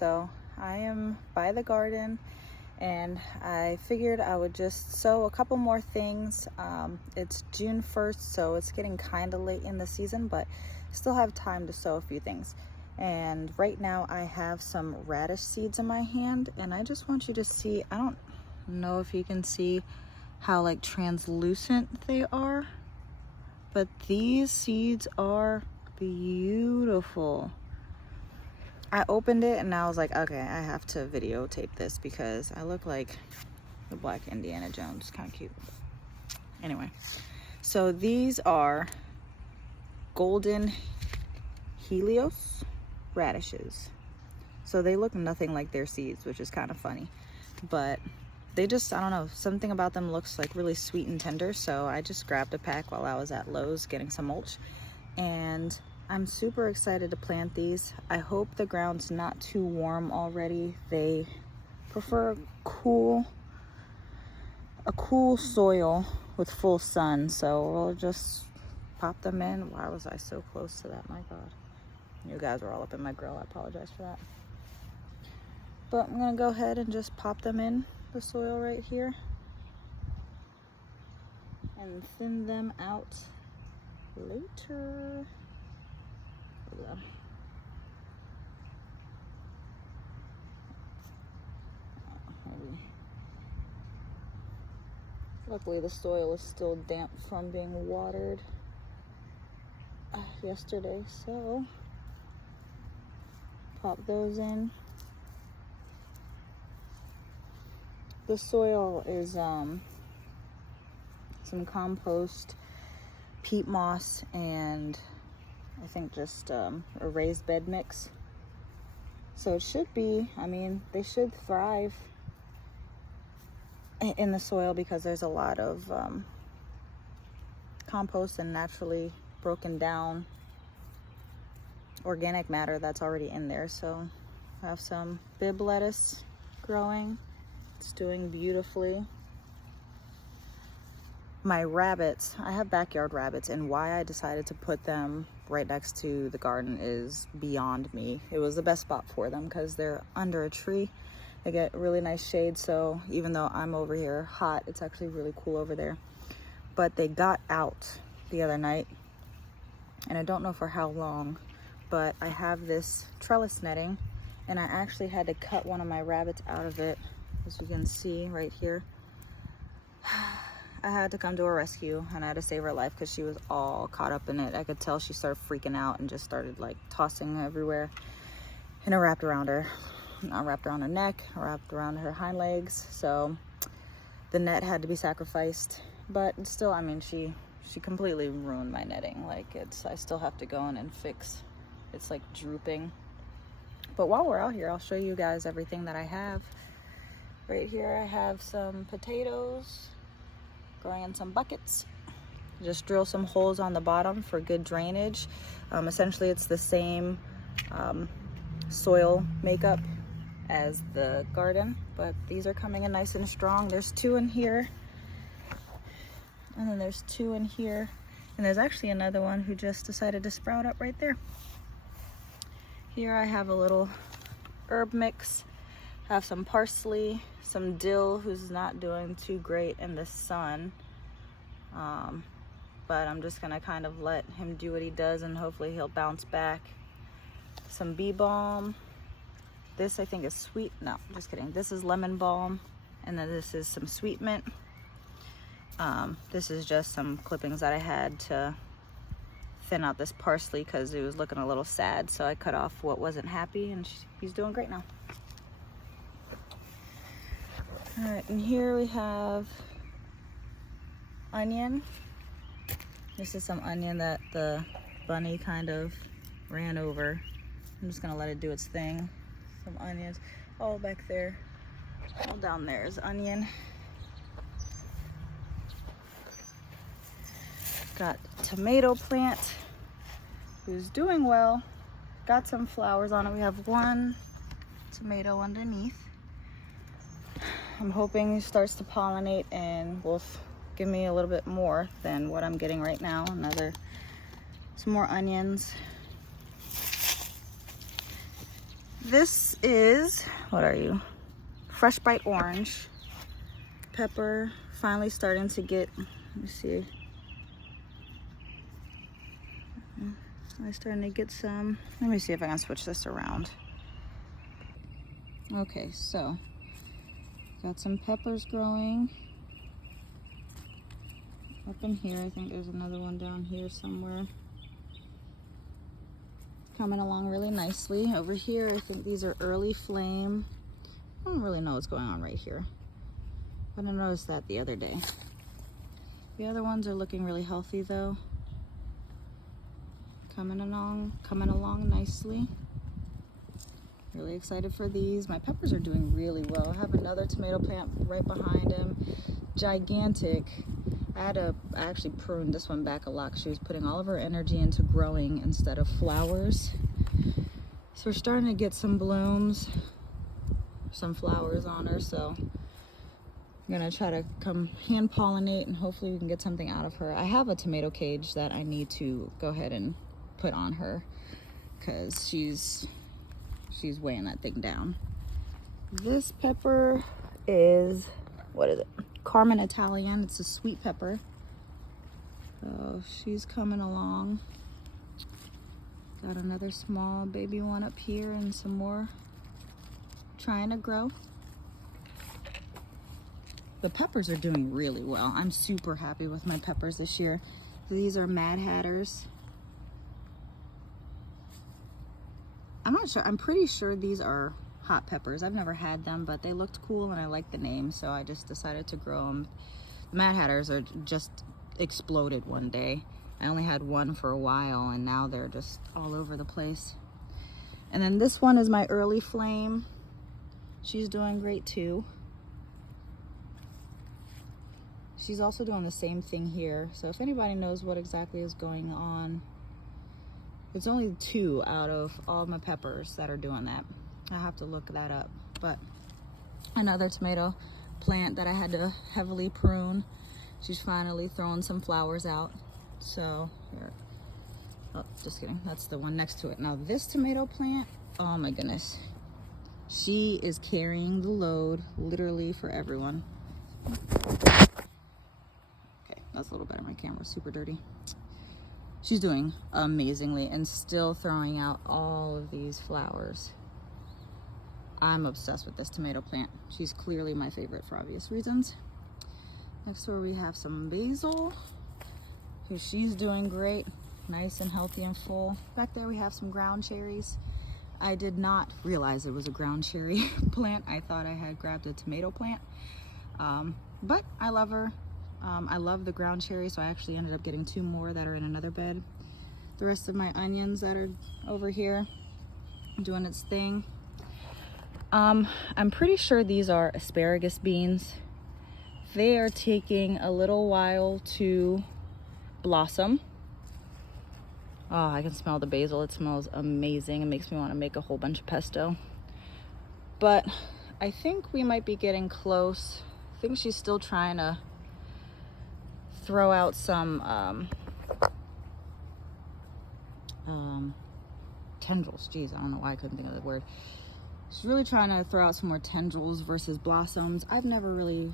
So I am by the garden and I figured I would just sow a couple more things. It's June 1st, so it's getting kind of late in the season, but still have time to sow a few things. And right now I have some radish seeds in my hand, and I just want you to see, I don't know if you can see how like translucent they are, but these seeds are beautiful. I opened it and I was like, okay, I have to videotape this because I look like the Black Indiana Jones. Kind of cute. Anyway, so these are golden Helios radishes. So they look nothing like their seeds, which is kind of funny. But they just, I don't know, something about them looks like really sweet and tender. So I just grabbed a pack while I was at Lowe's getting some mulch. And I'm super excited to plant these. I hope the ground's not too warm already. They prefer a cool soil with full sun. So we'll just pop them in. Why was I so close to that? My God. You guys were all up in my grill. I apologize for that. But I'm gonna go ahead and just pop them in the soil right here and thin them out later. Luckily the soil is still damp from being watered yesterday, so pop those in. The soil is some compost, peat moss, and I think just a raised bed mix. So it should be, I mean, they should thrive in the soil because there's a lot of compost and naturally broken down organic matter that's already in there. So I have some bib lettuce growing. It's doing beautifully. My rabbits, I have backyard rabbits, and why I decided to put them right next to the garden is beyond me. It was the best spot for them because they're under a tree. They get really nice shade, so even though I'm over here hot, it's actually really cool over there. But they got out the other night, and I don't know for how long, but I have this trellis netting, and I actually had to cut one of my rabbits out of it, as you can see right here. I had to come to her rescue, and I had to save her life because she was all caught up in it. I could tell she started freaking out and just started like tossing everywhere. And I wrapped around her. I wrapped around her neck, I wrapped around her hind legs. So the net had to be sacrificed. But still, I mean, she completely ruined my netting. Like I still have to go in and fix. It's like drooping. But while we're out here, I'll show you guys everything that I have. Right here, I have some potatoes growing in some buckets. Just drill some holes on the bottom for good drainage. Essentially it's the same soil makeup as the garden, but these are coming in nice and strong. There's 2 in here, and then there's 2 in here, and there's actually another one who just decided to sprout up right there. Here I have a little herb mix. I have some parsley, some dill, who's not doing too great in the sun, but I'm just gonna kind of let him do what he does and hopefully he'll bounce back. Some bee balm. This I think is sweet, no, just kidding. This is lemon balm, and then this is some sweet mint. This is just some clippings that I had to thin out this parsley because it was looking a little sad, so I cut off what wasn't happy, and he's doing great now. All right, and here we have onion. This is some onion that the bunny kind of ran over. I'm just gonna let it do its thing. Some onions all back there. All down there is onion. Got tomato plant who's doing well. Got some flowers on it. We have 1 tomato underneath. I'm hoping he starts to pollinate and will give me a little bit more than what I'm getting right now. Some more onions. This is, what are you? Fresh Bite Orange. Pepper finally starting to get, let me see. I'm starting to get some. Let me see if I can switch this around. Okay, so got some peppers growing up in here. I think there's another one down here somewhere. Coming along really nicely. Over here, I think these are early flame. I don't really know what's going on right here, but I noticed that the other day. The other ones are looking really healthy though. Coming along nicely. Really excited for these. My peppers are doing really well. I have another tomato plant right behind him. Gigantic. I actually pruned this one back a lot because she was putting all of her energy into growing instead of flowers. So we're starting to get some blooms, some flowers on her. So I'm gonna try to come hand pollinate and hopefully we can get something out of her. I have a tomato cage that I need to go ahead and put on her because she's weighing that thing down. This pepper is, what is it? Carmen Italian. It's a sweet pepper. So she's coming along. Got another small baby one up here and some more trying to grow. The peppers are doing really well. I'm super happy with my peppers this year. These are Mad Hatters. I'm not sure. I'm pretty sure these are hot peppers. I've never had them, but they looked cool and I liked the name, so I just decided to grow them. The Mad Hatters are just exploded one day. I only had one for a while and now they're just all over the place. And then this one is my early flame. She's doing great too. She's also doing the same thing here. So if anybody knows what exactly is going on, it's only 2 out of all my peppers that are doing that. I have to look that up. But another tomato plant that I had to heavily prune. She's finally throwing some flowers out. So here, oh, just kidding. That's the one next to it. Now this tomato plant, oh my goodness. She is carrying the load literally for everyone. Okay, that's a little better. My camera's super dirty. She's doing amazingly and still throwing out all of these flowers. I'm obsessed with this tomato plant. She's clearly my favorite for obvious reasons. Next door we have some basil. Here she's doing great, nice and healthy and full. Back there we have some ground cherries. I did not realize it was a ground cherry plant. I thought I had grabbed a tomato plant, but I love her. I love the ground cherry, so I actually ended up getting 2 more that are in another bed. The rest of my onions that are over here doing its thing. I'm pretty sure these are asparagus beans. They are taking a little while to blossom. Oh, I can smell the basil. It smells amazing. It makes me want to make a whole bunch of pesto. But I think we might be getting close. I think she's still trying to throw out some tendrils. Jeez, I don't know why I couldn't think of the word. She's really trying to throw out some more tendrils versus blossoms. I've never really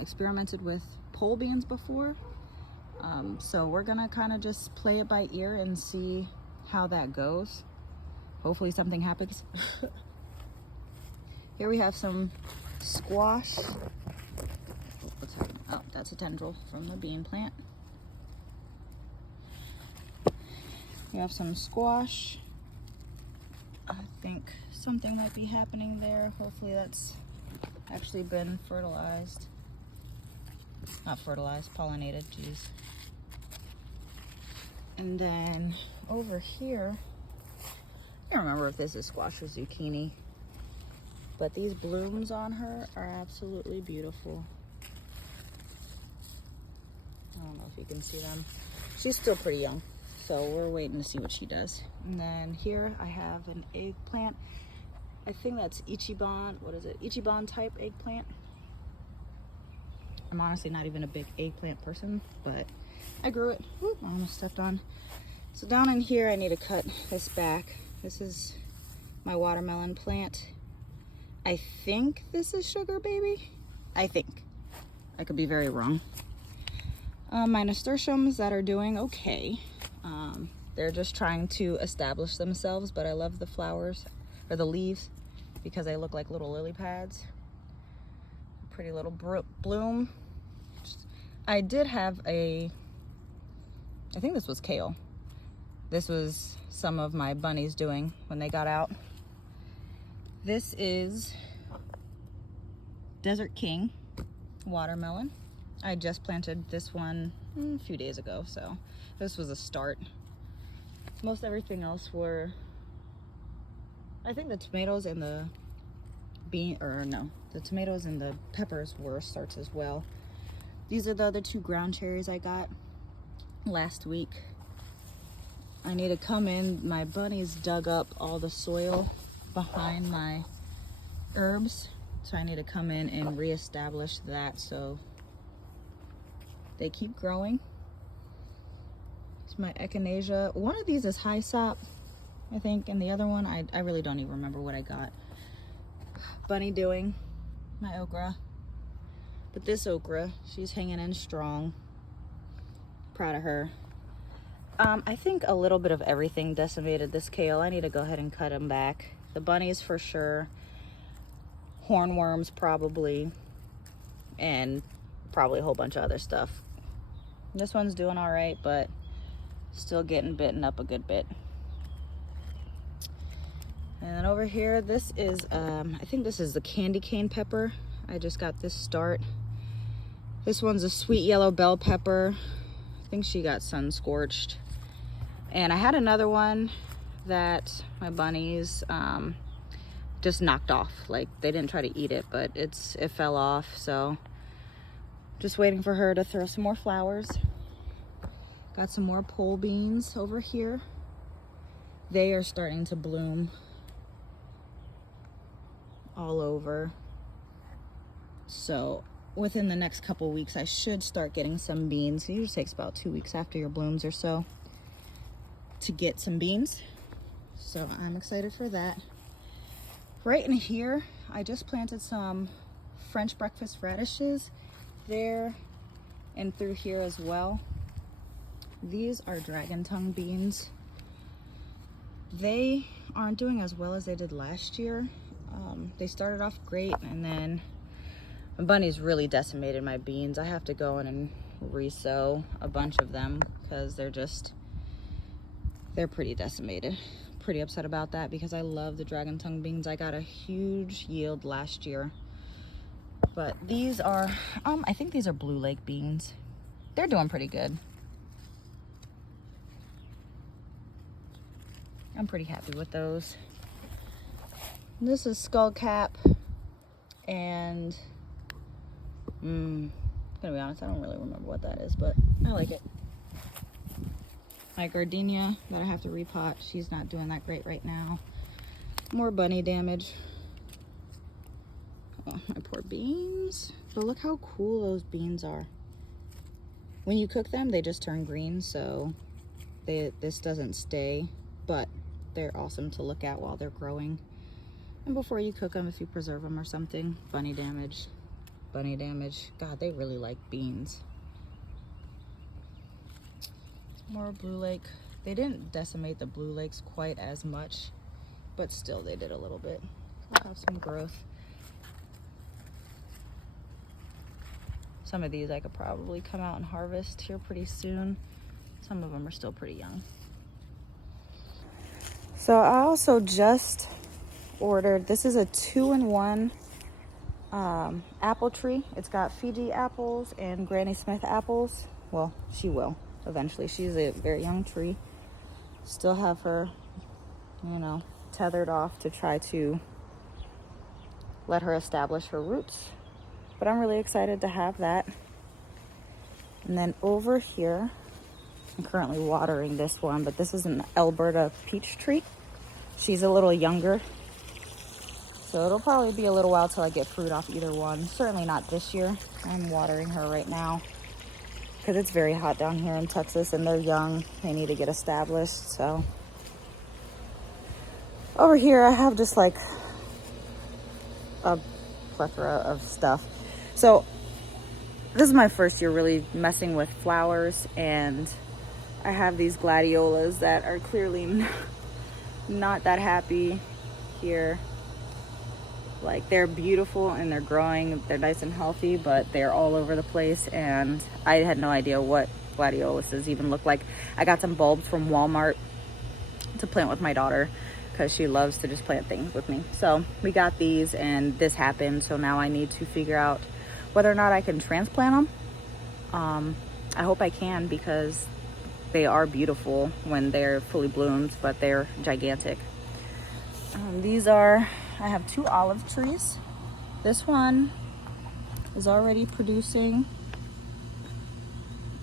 experimented with pole beans before. So we're gonna kind of just play it by ear and see how that goes. Hopefully something happens. Here we have some squash. Oh, that's a tendril from the bean plant. We have some squash. I think something might be happening there. Hopefully that's actually been fertilized. Not fertilized, pollinated, geez. And then over here, I don't remember if this is squash or zucchini, but these blooms on her are absolutely beautiful. I don't know if you can see them. She's still pretty young, so we're waiting to see what she does. And then here I have an eggplant. I think that's Ichiban, what is it? Ichiban type eggplant. I'm honestly not even a big eggplant person, but I grew it. Whoop, I almost stepped on. So down in here, I need to cut this back. This is my watermelon plant. I think this is Sugar Baby. I think. I could be very wrong. My nasturtiums that are doing okay. They're just trying to establish themselves, but I love the flowers, or the leaves, because they look like little lily pads. Pretty little bloom. I did have I think this was kale. This was some of my bunnies doing when they got out. This is Desert King watermelon. I just planted this one a few days ago, so this was a start. Most everything else were, I think the tomatoes and the the tomatoes and the peppers were starts as well. These are the other two ground cherries I got last week. I need to come in. My bunnies dug up all the soil behind my herbs, so I need to come in and reestablish that so they keep growing. It's my echinacea. One of these is hyssop, I think, and the other one, I really don't even remember what I got. Bunny doing my okra. But this okra, she's hanging in strong. Proud of her. I think a little bit of everything decimated this kale. I need to go ahead and cut them back. The bunnies for sure. Hornworms probably. And probably a whole bunch of other stuff. This one's doing all right, but still getting bitten up a good bit. And then over here, this is, I think this is the candy cane pepper. I just got this start. This one's a sweet yellow bell pepper. I think she got sun scorched. And I had another one that my bunnies just knocked off. Like, they didn't try to eat it, but it fell off. So just waiting for her to throw some more flowers. Got some more pole beans over here. They are starting to bloom all over. So within the next couple weeks, I should start getting some beans. It usually takes about 2 weeks after your blooms or so to get some beans. So I'm excited for that. Right in here, I just planted some French breakfast radishes there and through here as well. These are dragon tongue beans. They aren't doing as well as they did last year. They started off great, and then my bunnies really decimated my beans. I have to go in and re-sow a bunch of them because they're pretty decimated. Pretty upset about that because I love the dragon tongue beans. I got a huge yield last year. But these are, I think these are Blue Lake beans. They're doing pretty good. I'm pretty happy with those. This is skullcap, and gonna be honest, I don't really remember what that is, but I like it. My gardenia that I have to repot, she's not doing that great right now. More bunny damage. Oh, my poor beans. But look how cool those beans are. When you cook them, they just turn green, so this doesn't stay, but they're awesome to look at while they're growing. And before you cook them, if you preserve them or something, bunny damage. Bunny damage. God, they really like beans. More Blue Lake. They didn't decimate the Blue Lakes quite as much, but still they did a little bit. I'll have some growth. Some of these I could probably come out and harvest here pretty soon. Some of them are still pretty young. So I also just ordered, this is a 2-in-1 apple tree. It's got Fiji apples and Granny Smith apples. Well, she will eventually. She's a very young tree. Still have her, tethered off to try to let her establish her roots. But I'm really excited to have that. And then over here, I'm currently watering this one, but this is an Alberta peach tree. She's a little younger, so it'll probably be a little while till I get fruit off either one. Certainly not this year. I'm watering her right now because it's very hot down here in Texas and they're young. They need to get established, so Over here I have just like a plethora of stuff. So this is my first year really messing with flowers, and I have these gladiolas that are clearly not that happy here. Like, they're beautiful and they're growing, they're nice and healthy, but they're all over the place, and I had no idea what gladioluses even look like. I got some bulbs from Walmart to plant with my daughter because she loves to just plant things with me. So we got these and this happened, so now I need to figure out whether or not I can transplant them. I hope I can, because they are beautiful when they're fully bloomed, but they're gigantic. I have 2 olive trees. This one is already producing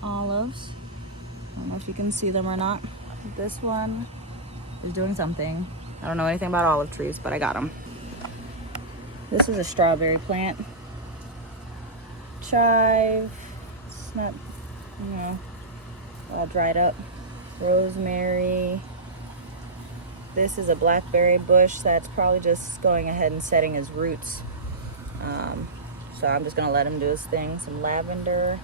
olives. I don't know if you can see them or not. This one is doing something. I don't know anything about olive trees, but I got them. This is a strawberry plant. Chive, it's not, all dried up. Rosemary. This is a blackberry bush that's probably just going ahead and setting his roots. So I'm just gonna let him do his thing. Some lavender,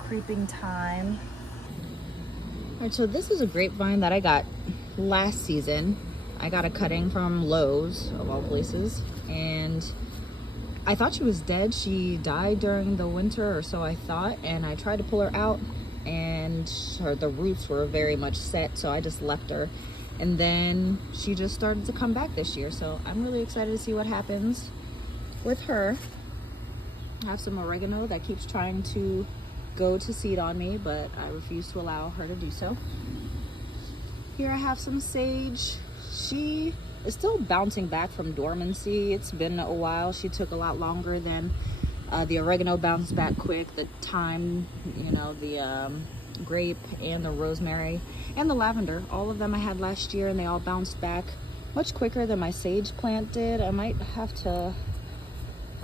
creeping thyme. All right, so this is a grapevine that I got last season. I got a cutting from Lowe's, of all places, and I thought she was dead. She died during the winter, or so I thought, and I tried to pull her out, and the roots were very much set, so I just left her. And then she just started to come back this year, so I'm really excited to see what happens with her. I have some oregano that keeps trying to go to seed on me, but I refuse to allow her to do so. Here I have some sage. She is still bouncing back from dormancy. It's been a while. She took a lot longer than the oregano bounced back quick. The thyme, the grape and the rosemary and the lavender, all of them I had last year, and they all bounced back much quicker than my sage plant did. I might have to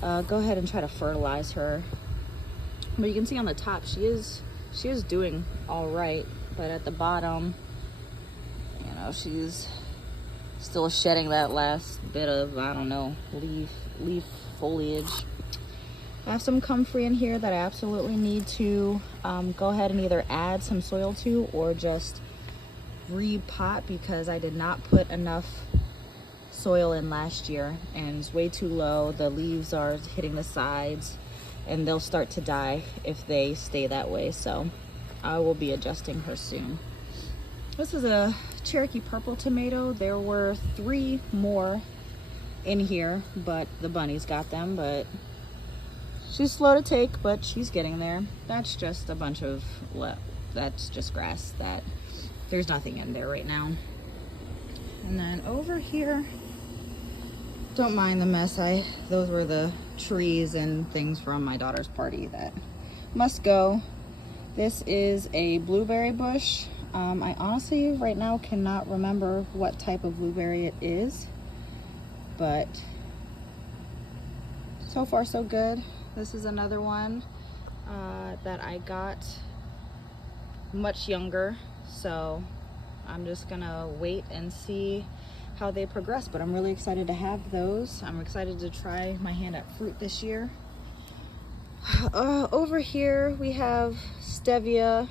go ahead and try to fertilize her. But you can see on the top she is doing all right, but at the bottom, she's still shedding that last bit of, leaf foliage. I have some comfrey in here that I absolutely need to go ahead and either add some soil to or just repot, because I did not put enough soil in last year and it's way too low. The leaves are hitting the sides and they'll start to die if they stay that way, so I will be adjusting her soon. This is a Cherokee purple tomato. There were 3 more in here, but the bunnies got them, but she's slow to take, but she's getting there. That's just a bunch of, that's just grass. There's nothing in there right now. And then over here, don't mind the mess. Those were the trees and things from my daughter's party that must go. This is a blueberry bush. I honestly right now cannot remember what type of blueberry it is, but so far so good. This is another one that I got much younger, so I'm just gonna wait and see how they progress, but I'm really excited to have those. I'm excited to try my hand at fruit this year. Over here we have Stevia.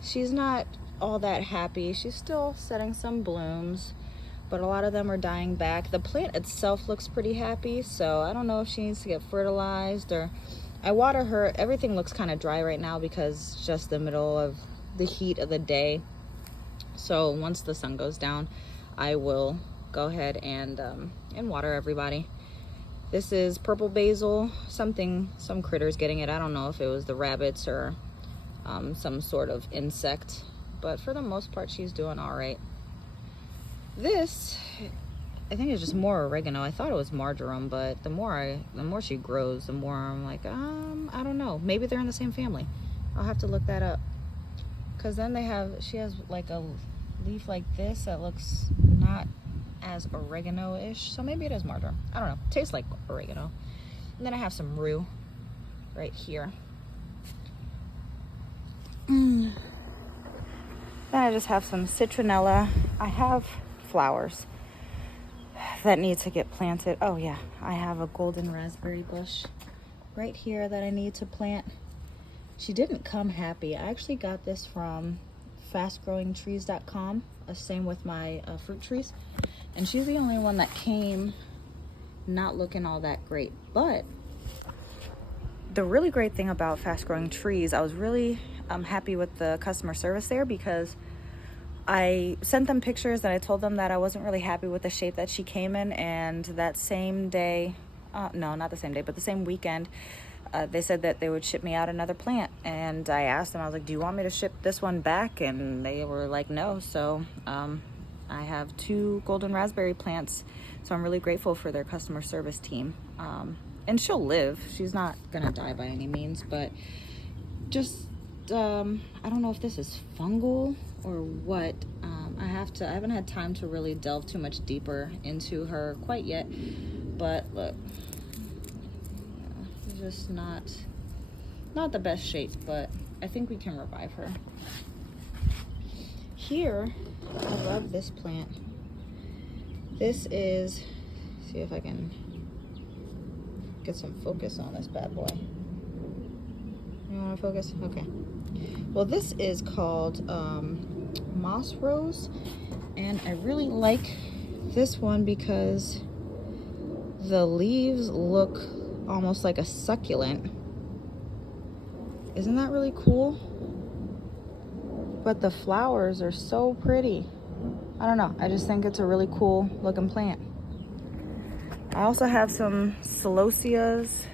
She's not all that happy. She's still setting some blooms, but a lot of them are dying back. The plant itself looks pretty happy, so I don't know if she needs to get fertilized, or I water her. Everything looks kind of dry right now because it's just the middle of the heat of the day. So once the sun goes down, I will go ahead and water everybody. This is purple basil. Some critters getting it. I don't know if it was the rabbits or some sort of insect, but for the most part she's doing all right. This, I think, is just more oregano. I thought it was marjoram, but the more she grows, the more I'm like, I don't know. Maybe they're in the same family. I'll have to look that up. Because then she has like a leaf like this that looks not as oregano-ish. So maybe it is marjoram. I don't know. Tastes like oregano. And then I have some rue right here. Then I just have some citronella. I have flowers. that need to get planted. Oh yeah, I have a golden raspberry bush right here that I need to plant. She didn't come happy. I actually got this from fastgrowingtrees.com. Same with my fruit trees. And she's the only one that came not looking all that great. But the really great thing about Fast Growing Trees, I was really happy with the customer service there, because I sent them pictures and I told them that I wasn't really happy with the shape that she came in. And that same day, no, not the same day, but the same weekend, they said that they would ship me out another plant. And I asked them, I was like, do you want me to ship this one back? And they were like, no. So I have 2 golden raspberry plants. So I'm really grateful for their customer service team. And she'll live. She's not gonna die by any means, but just, I don't know if this is fungal or what. I haven't had time to really delve too much deeper into her quite yet, but look, it's just not the best shape, but I think we can revive her. Here, I love this plant. This is, see if I can get some focus on this bad boy. You want to focus? Okay. Well, this is called Moss Rose, and I really like this one because the leaves look almost like a succulent. Isn't that really cool? But the flowers are so pretty. I don't know. I just think it's a really cool looking plant. I also have some celoseas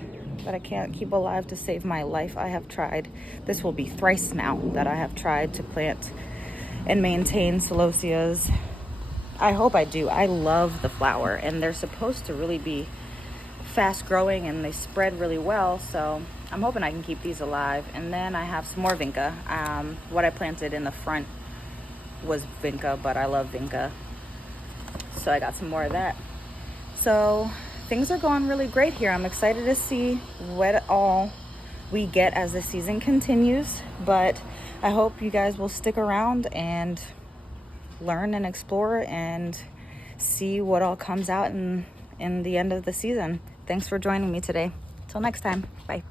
that I can't keep alive to save my life. I have tried, this will be thrice now that I have tried to plant and maintain celoseas. I hope I do. I love the flower, and they're supposed to really be fast growing and they spread really well, so I'm hoping I can keep these alive. And then I have some more vinca. What I planted in the front was vinca, but I love vinca, so I got some more of that. So things are going really great here. I'm excited to see what all we get as the season continues, but I hope you guys will stick around and learn and explore and see what all comes out in the end of the season. Thanks for joining me today. Till next time. Bye.